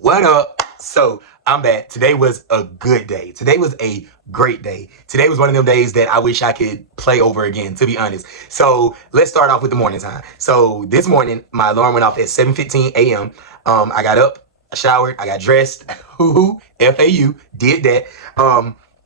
What up? So I'm back. Today was a good day. Today was a great day. Today was one of them days that I wish I could play over again, to be honest. So let's start off with the morning time. So this morning, my alarm went off at 7:15 a.m. I got up, I showered, I got dressed. FAU, did that.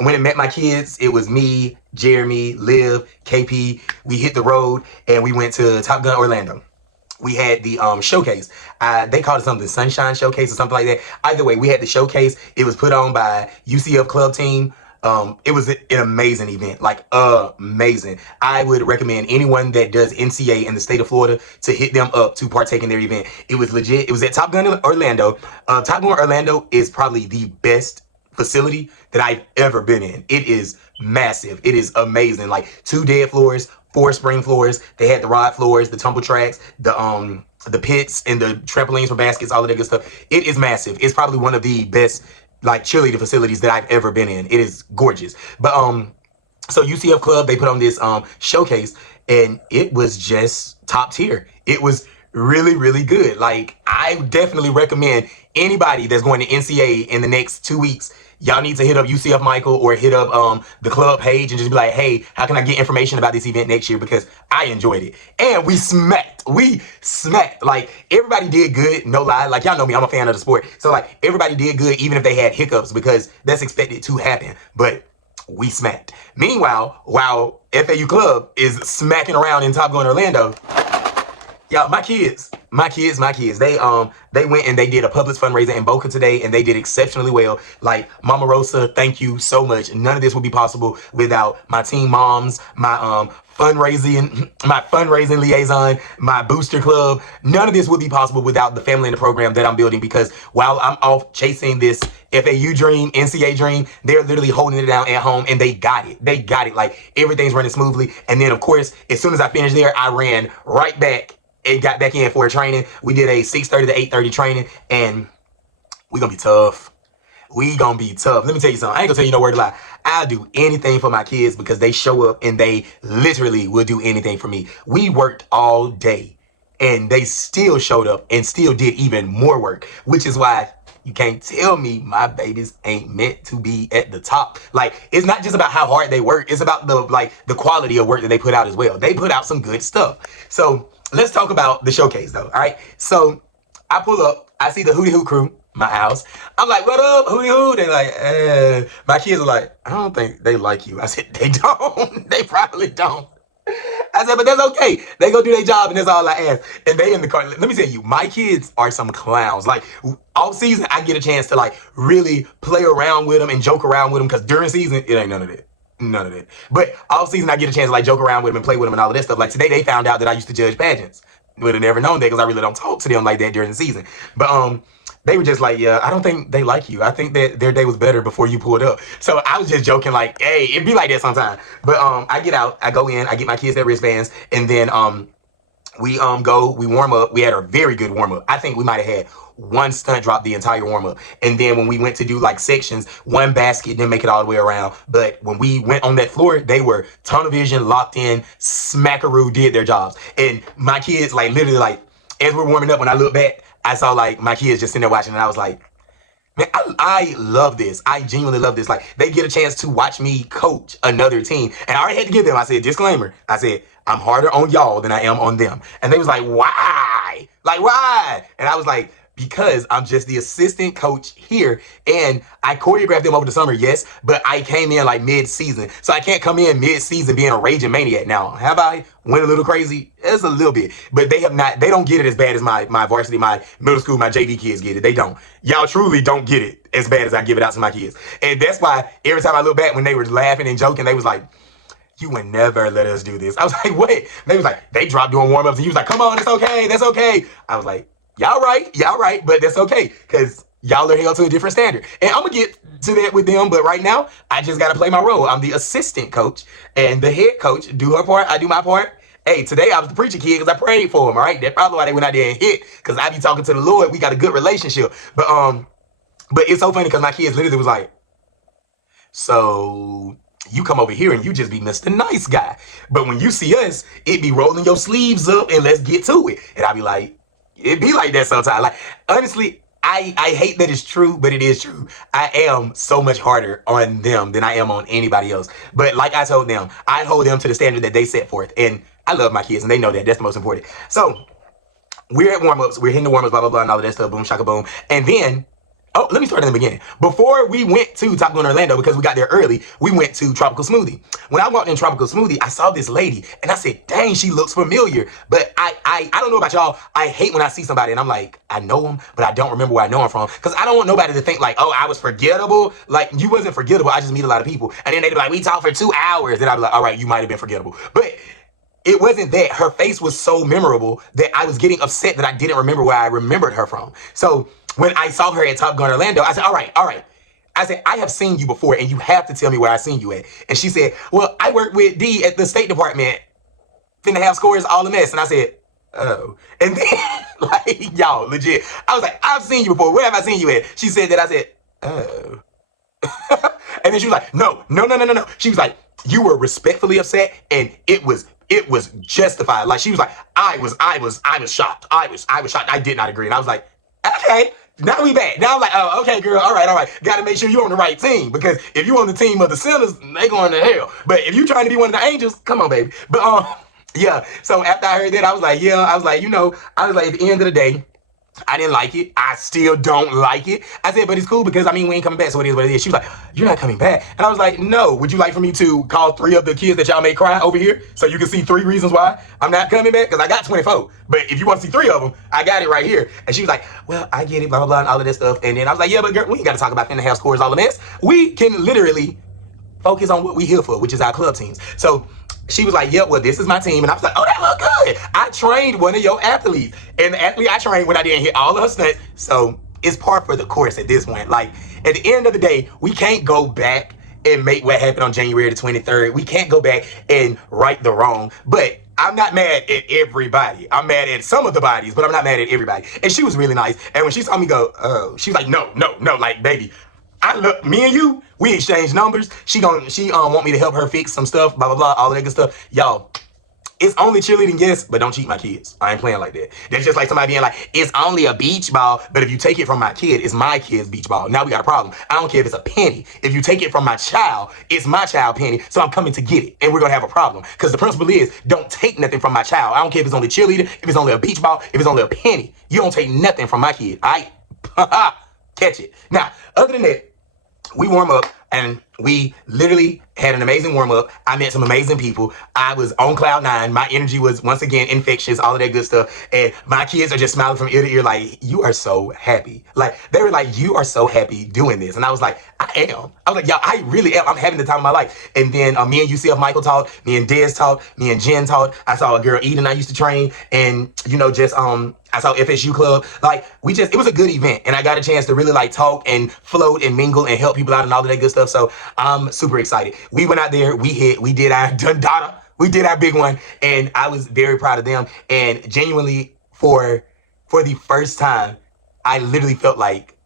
When I met my kids, it was me, Jeremy, Liv, KP. We hit the road and we went to Top Gun Orlando. We had the showcase. They called it something, Sunshine Showcase or something like that. Either way, we had the showcase. It was put on by UCF Club Team. It was an amazing event, like amazing. I would recommend anyone that does NCA in the state of Florida to hit them up to partake in their event. It was legit. It was at Top Gun Orlando. Top Gun Orlando is probably the best facility that I've ever been in. It is massive. It is amazing. Like 2 dead floors, 4 spring floors. They had the rod floors, the tumble tracks, the pits and the trampolines for baskets, all of that good stuff. It is massive. It's probably one of the best like cheerleader facilities that I've ever been in. It is gorgeous. But so UCF Club, they put on this showcase and it was just top tier. It was really, really good. Like I definitely recommend anybody that's going to NCA in the next 2 weeks, y'all need to hit up UCF Michael or hit up the club page and just be like, hey, how can I get information about this event next year? Because I enjoyed it. And we smacked. We smacked. Like, everybody did good, no lie. Like, y'all know me, I'm a fan of the sport. So, like, everybody did good, even if they had hiccups, because that's expected to happen. But we smacked. Meanwhile, while FAU Club is smacking around in Top Gun Orlando, y'all, my kids, they went and they did a Publix fundraiser in Boca today, and they did exceptionally well. Like, Mama Rosa, thank you so much. None of this would be possible without my team moms, my fundraising liaison, my booster club. None of this would be possible without the family and the program that I'm building, because while I'm off chasing this FAU dream, NCA dream, they're literally holding it down at home, and they got it. They got it. Like, everything's running smoothly. And then, of course, as soon as I finished there, I ran right back and got back in for a training. We did a 6:30 to 8:30 training, and we gonna be tough. We gonna be tough. Let me tell you something. I ain't gonna tell you no word to lie. I'll do anything for my kids because they show up and they literally will do anything for me. We worked all day and they still showed up and still did even more work, which is why you can't tell me my babies ain't meant to be at the top. Like, it's not just about how hard they work. It's about the quality of work that they put out as well. They put out some good stuff. So let's talk about the showcase though. All right. So I pull up, I see the Hootie Hoo crew, my house. I'm like, what up, Hootie Hoo? They're like, my kids are like, I don't think they like you. I said, they don't. They probably don't. I said, but that's okay. They go do their job, and that's all I ask. And they in the car. Let me tell you, my kids are some clowns. Like, all season, I get a chance to like really play around with them and joke around with them, because during season, it ain't none of that. None of that. But all season, I get a chance to like joke around with them and play with them and all of that stuff. Like today, they found out that I used to judge pageants. Would have never known that because I really don't talk to them like that during the season. But they were just like, yeah, I don't think they like you. I think that their day was better before you pulled up. So I was just joking, like, hey, it'd be like that sometimes. But I get out, I go in, I get my kids their wristbands, and then we warm up. We had a very good warm up. I think we might have had one stunt drop the entire warm up. And then when we went to do like sections, one basket didn't make it all the way around. But when we went on that floor, they were tunnel vision, locked in, smackaroo, did their jobs. And my kids, like, literally, like, as we're warming up, when I look back, I saw like my kids just sitting there watching, and I was like, man, I love this. I genuinely love this. Like, they get a chance to watch me coach another team. And I already had to give them, I said, disclaimer. I said, I'm harder on y'all than I am on them. And they was like, why? Like, why? And I was like, because I'm just the assistant coach here, and I choreographed them over the summer, yes, but I came in like mid-season. So I can't come in mid-season being a raging maniac. Now, have I went a little crazy? It's a little bit, but they don't get it as bad as my varsity, my middle school, my JV kids get it. They don't. Y'all truly don't get it as bad as I give it out to my kids. And that's why every time I look back when they were laughing and joking, they was like, you would never let us do this. I was like, wait. They was like, they dropped doing warm-ups, and he was like, come on, it's okay, that's okay. I was like, y'all right, but that's okay, because y'all are held to a different standard. And I'm going to get to that with them, but right now, I just got to play my role. I'm the assistant coach, and the head coach do her part, I do my part. Hey, today I was the preacher kid because I prayed for him, all right? That's probably why they went out there and hit, because I be talking to the Lord. We got a good relationship. But it's so funny because my kids literally was like, so you come over here and you just be Mr. Nice Guy. But when you see us, it be rolling your sleeves up and let's get to it. And I be like, it be like that sometimes. Like, honestly, I hate that it's true, but it is true. I am so much harder on them than I am on anybody else. But like I told them, I hold them to the standard that they set forth. And I love my kids, and they know that. That's the most important. So we're at warm-ups. We're hitting the warm-ups, blah, blah, blah, and all of that stuff. Boom, shaka, boom. And then, oh, let me start in the beginning. Before we went to Top Gun Orlando, because we got there early, we went to Tropical Smoothie. When I walked in Tropical Smoothie, I saw this lady, and I said, dang, she looks familiar. But I don't know about y'all. I hate when I see somebody, and I'm like, I know them, but I don't remember where I know them from. Because I don't want nobody to think like, oh, I was forgettable. Like, you wasn't forgettable. I just meet a lot of people. And then they'd be like, we talked for 2 hours. And I'd be like, all right, you might have been forgettable. But it wasn't that. Her face was so memorable that I was getting upset that I didn't remember where I remembered her from. So when I saw her at Top Gun Orlando, I said, all right. I said, I have seen you before, and you have to tell me where I seen you at. And she said, well, I work with D at the State Department. Finna have scores all a mess. And I said, oh. And then, like, y'all, legit. I was like, I've seen you before. Where have I seen you at? She said that. I said, oh. And then she was like, no. She was like, you were respectfully upset, and it was justified. Like, she was like, I was shocked. I was shocked. I did not agree. And I was like, okay, now we back. Now I'm like, oh, okay, girl, all right. Got to make sure you're on the right team, because if you on the team of the sinners, they going to hell. But if you trying to be one of the angels, come on, baby. But yeah. So after I heard that, I was like, at the end of the day, I didn't like it. I still don't like it. I said, but it's cool because, I mean, we ain't coming back, so it is what it is. She was like, you're not coming back. And I was like, no. Would you like for me to call 3 of the kids that y'all may cry over here so you can see 3 reasons why I'm not coming back? Because I got 24. But if you want to see 3 of them, I got it right here. And she was like, well, I get it, blah, blah, blah, and all of that stuff. And then I was like, yeah, but girl, we ain't got to talk about finna have scores all of this. We can literally focus on what we here for, which is our club teams. So she was like, yeah, well, this is my team. And I was like, oh, that look good. I trained one of your athletes. And the athlete I trained when I didn't hit all of her stunts. So it's par for the course at this point. Like, at the end of the day, we can't go back and make what happened on January the 23rd. We can't go back and right the wrong. But I'm not mad at everybody. I'm mad at some of the bodies, but I'm not mad at everybody. And she was really nice. And when she saw me go, oh, she was like, no, like, baby, me and you, we exchange numbers. She want me to help her fix some stuff, blah, blah, blah, all of that good stuff. Y'all, it's only cheerleading, yes, but don't cheat my kids. I ain't playing like that. That's just like somebody being like, it's only a beach ball, but if you take it from my kid, it's my kid's beach ball. Now we got a problem. I don't care if it's a penny. If you take it from my child, it's my child penny, so I'm coming to get it, and we're gonna have a problem. Because the principle is, don't take nothing from my child. I don't care if it's only cheerleader, if it's only a beach ball, if it's only a penny. You don't take nothing from my kid. Catch it. Now, other than that, we warm up, and we literally had an amazing warm-up. I met some amazing people. I was on cloud 9. My energy was, once again, infectious, all of that good stuff. And my kids are just smiling from ear to ear like, you are so happy. Like, they were like, you are so happy doing this. And I was like, I am. I was like, y'all, I really am. I'm having the time of my life. And then me and UCF Michael talked. Me and Dez talked. Me and Jen talked. I saw a girl, Eden, I used to train. And, I saw FSU Club. Like, it was a good event. And I got a chance to really, like, talk and float and mingle and help people out and all of that good stuff. So I'm super excited. We went out there. We did our Dundada. We did our big one. And I was very proud of them. And genuinely, for the first time, I literally felt like,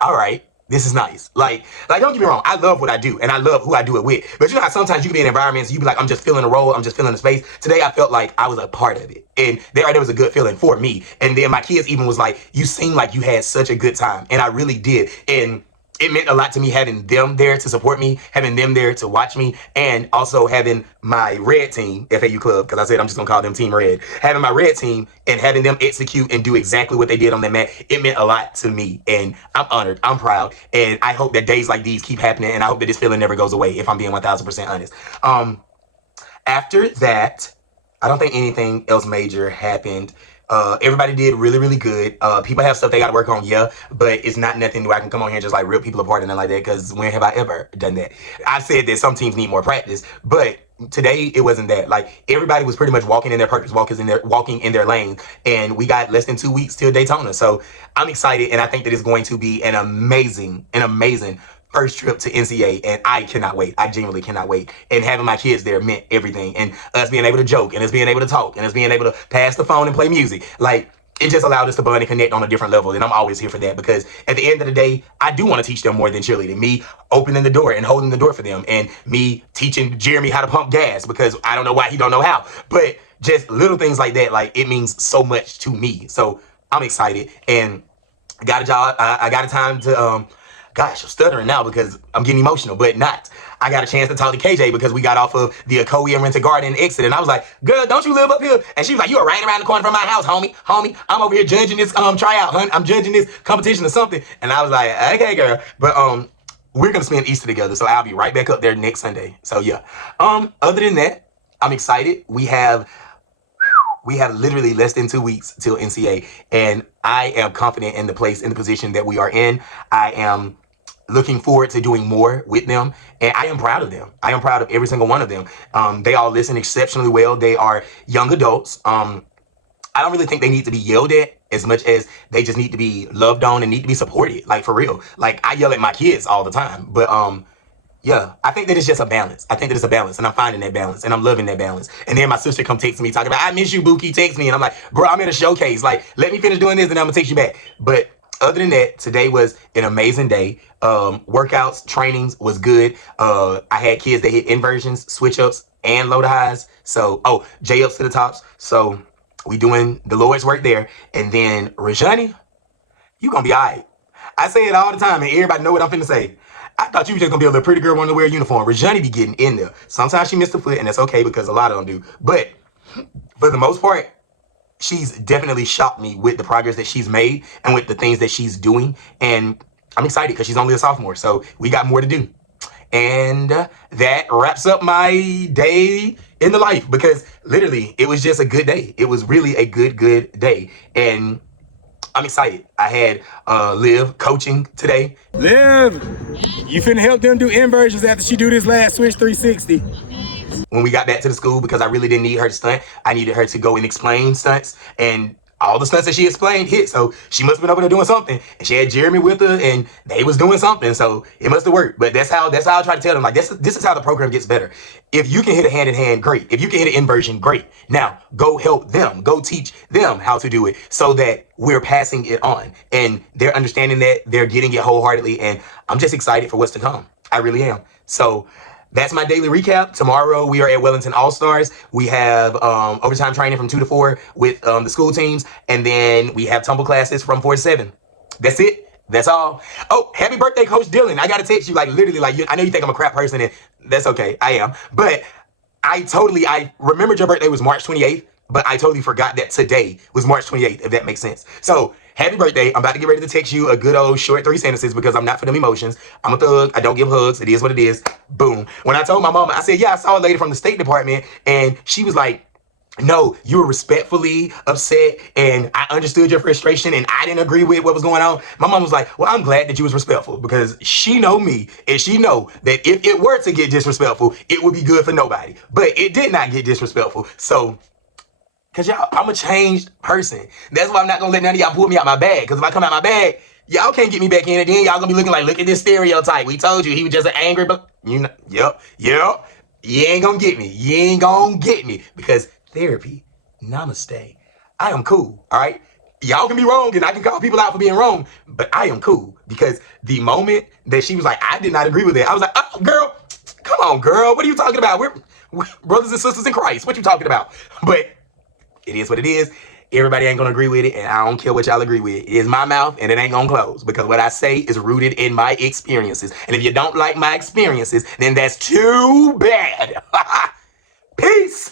all right, this is nice. Like, don't get me wrong. I love what I do, and I love who I do it with. But you know how sometimes you can be in environments, you be like, I'm just feeling the role, I'm just feeling the space. Today, I felt like I was a part of it. And there was a good feeling for me. And then my kids even was like, you seem like you had such a good time. And I really did. And it meant a lot to me having them there to support me, having them there to watch me, and also having my red team, FAU Club, because I said I'm just going to call them Team Red, having my red team and having them execute and do exactly what they did on that mat. It meant a lot to me, and I'm honored. I'm proud, and I hope that days like these keep happening, and I hope that this feeling never goes away, if I'm being 1,000% honest. After that, I don't think anything else major happened. Everybody did really, really good. People have stuff they got to work on, yeah, but it's not nothing where I can come on here and just like rip people apart and nothing like that, because when have I ever done that? I said that some teams need more practice, but today it wasn't that. Like, everybody was pretty much walking in their purpose, walking in their lane, and we got less than 2 weeks till Daytona. So I'm excited, and I think that it's going to be an amazing first trip to NCA, and I cannot wait. I genuinely cannot wait. And having my kids there meant everything. And us being able to joke, and us being able to talk, and us being able to pass the phone and play music. Like, it just allowed us to bond and connect on a different level. And I'm always here for that, because at the end of the day, I do want to teach them more than cheerleading. Me opening the door and holding the door for them, and me teaching Jeremy how to pump gas, because I don't know why he don't know how. But just little things like that, like, it means so much to me. So I'm excited. And got a job. I got a time to, gosh, I'm stuttering now because I'm getting emotional, but not. I got a chance to talk to KJ because we got off of the Ocoee and Rented Garden exit. And I was like, girl, don't you live up here? And she was like, you are right around the corner from my house, homie. I'm over here judging this tryout, hun. I'm judging this competition or something. And I was like, okay, girl. But we're going to spend Easter together. So I'll be right back up there next Sunday. So yeah. Other than that, I'm excited. We have literally less than 2 weeks till NCA, and I am confident in the position that we are in. I am looking forward to doing more with them, and I am proud of them. I am proud of every single one of them. They all listen exceptionally well. They are young adults. I don't really think they need to be yelled at as much as they just need to be loved on and need to be supported, like for real. Like I yell at my kids all the time, but yeah, I think that it's just a balance. I think that it's a balance, and I'm finding that balance, and I'm loving that balance. And then my sister come text me talking about, I miss you, Bookie, text me. And I'm like, bro, I'm in a showcase. Like, let me finish doing this, and I'm gonna text you back. But other than that, today was an amazing day. Workouts, trainings was good. I had kids that hit inversions, switch ups, and low to highs. So, J ups to the tops. So we doing the Lord's work there. And then Rajani, you gonna be all right. I say it all the time, and everybody know what I'm finna say. I thought you was just gonna be a little pretty girl wanting to wear a uniform. Rajani be getting in there. Sometimes she missed a foot, and that's okay because a lot of them do. But for the most part, she's definitely shocked me with the progress that she's made and with the things that she's doing. And I'm excited because she's only a sophomore, so we got more to do. And that wraps up my day in the life because literally it was just a good day. It was really a good day. And I'm excited. I had Liv coaching today. Liv, you finna help them do inversions after she do this last switch 360. When we got back to the school, because I really didn't need her to stunt, I needed her to go and explain stunts, and all the stunts that she explained hit, so she must have been over there doing something, and she had Jeremy with her, and they was doing something, so it must have worked. But that's how I try to tell them, like, this is how the program gets better. If you can hit a hand-in-hand, great. If you can hit an inversion, great. Now, go help them. Go teach them how to do it so that we're passing it on, and they're understanding that, they're getting it wholeheartedly, and I'm just excited for what's to come. I really am. So that's my daily recap. Tomorrow we are at Wellington All-Stars. We have overtime training from 2 to 4 with the school teams. And then we have tumble classes from 4 to 7. That's it. That's all. Oh, happy birthday, Coach Dylan. I got to text you, like, literally, like, I know you think I'm a crap person, and that's okay. I am. But I remembered your birthday was March 28th, but I totally forgot that today was March 28th, if that makes sense. So happy birthday. I'm about to get ready to text you a good old short 3 sentences because I'm not for them emotions. I'm a thug. I don't give hugs. It is what it is. Boom. When I told my mama, I said, yeah, I saw a lady from the State Department, and she was like, no, you were respectfully upset, and I understood your frustration, and I didn't agree with what was going on. My mom was like, well, I'm glad that you was respectful because she know me, and she know that if it were to get disrespectful, it would be good for nobody. But it did not get disrespectful. So, because y'all, I'm a changed person. That's why I'm not going to let none of y'all pull me out my bag. Because if I come out my bag, y'all can't get me back in it. Then y'all going to be looking like, look at this stereotype. We told you he was just an angry, but you know, yep. You ain't going to get me. You ain't going to get me. Because therapy, namaste. I am cool, all right? Y'all can be wrong, and I can call people out for being wrong, but I am cool. Because the moment that she was like, I did not agree with it, I was like, oh, girl, come on, girl. What are you talking about? We're brothers and sisters in Christ. What you talking about? But it is what it is. Everybody ain't gonna agree with it, and I don't care what y'all agree with. It is my mouth, and it ain't gonna close, because what I say is rooted in my experiences. And if you don't like my experiences, then that's too bad. Peace.